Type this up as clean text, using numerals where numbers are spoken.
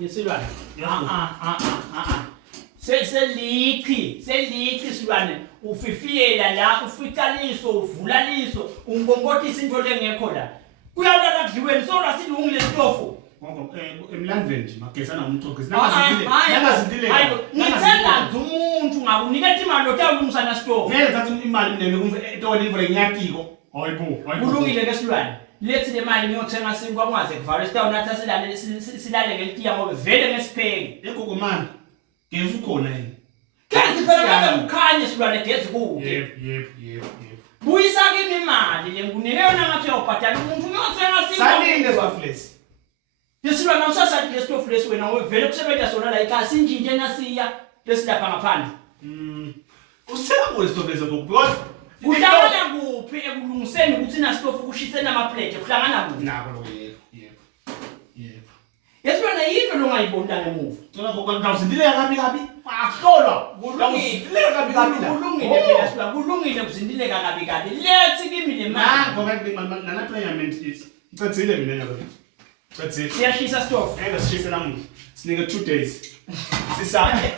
Yesilwane. Selikhi silwane ufifiyela la uficaliso uvulaliso ungongothisa into lengekho la kuyawula kudliweni sora silungile sitofu ngoba emlandweni nje magesana umthogisi nangazindile ngithanda umuntu ngakunikeza imali otawulungisa na sitofu ngeke thatha imali mina kumve etole imvule ngiyatiko hayibo kulungile ke silwane lethi le mali ngiyothenga sinkwa kwaze kuvalwe sitawu nathi silale ngelitiya ngoba vele ngesipheki egogo mani gezi ukhona yini kanti phela ngabe ukhanye silwane gezi kude yep buyisa kimi imali lengunike yona ngathi uyobhadala umuntu ngiyothenga sinkwa salinde swaflesi yesilwane awusasathi lesitofu lesi wena vele kusebenza sona la ikhaya sinjinje nasiya lesilapha ngaphandle usithela lesitofu lesi gogo because kuhlangana kuphi ekulungiseni ukuthi na stove kushisena amaplate kuhlangana kuphi nako lo yep yesilwane yini longayibonanga emuva cela gogo ngawuzindile kabi akuhlolwa kulungile kabi la kulungile phela silwane kulungile kuzindileka kabi lethi kimi le mali ngoba nana playment is icedzile mina yabo icedzile siyashisa stove sishise namuhla sinike 2 days sisakhe